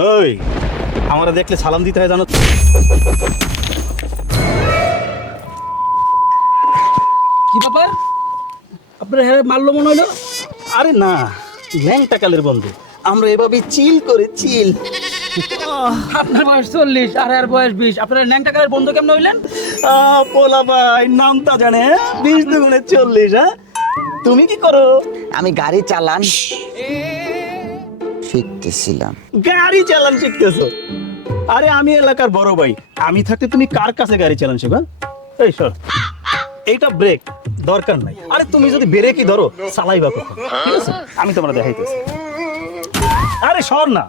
ওই আমরা দেখলে সালাম দিতে হয় জানো? কি ব্যাপার? আপনার হ্যাঁ মারলো মনে হলো। আরে না, ল্যাংটা কালের বন্ধু, আমরা এভাবে চিল করে চিল। আপনার বয়স 40 আর এর বয়স 20, আপনার ন্যাংটা কালের বন্ধু কেমন হইলেন? পোলা ভাই নামটা জানে 20 দুগুণে 40। হ্যাঁ, তুমি কি করো? আমি গাড়ি চালান শিখতেছিলাম। গাড়ি চালান শিখতেছো? আরে আমি এলাকার বড় ভাই, আমি থাকতে তুমি কার কাছে গাড়ি চালান শিখবা? এই সর, এইটা ব্রেক দরকার নাই। আরে তুমি যদি ব্রেকই ধরো চালাইবা কখন? ঠিক আছে, আমি তোমরা দেখাইতেছি। আরে সর না।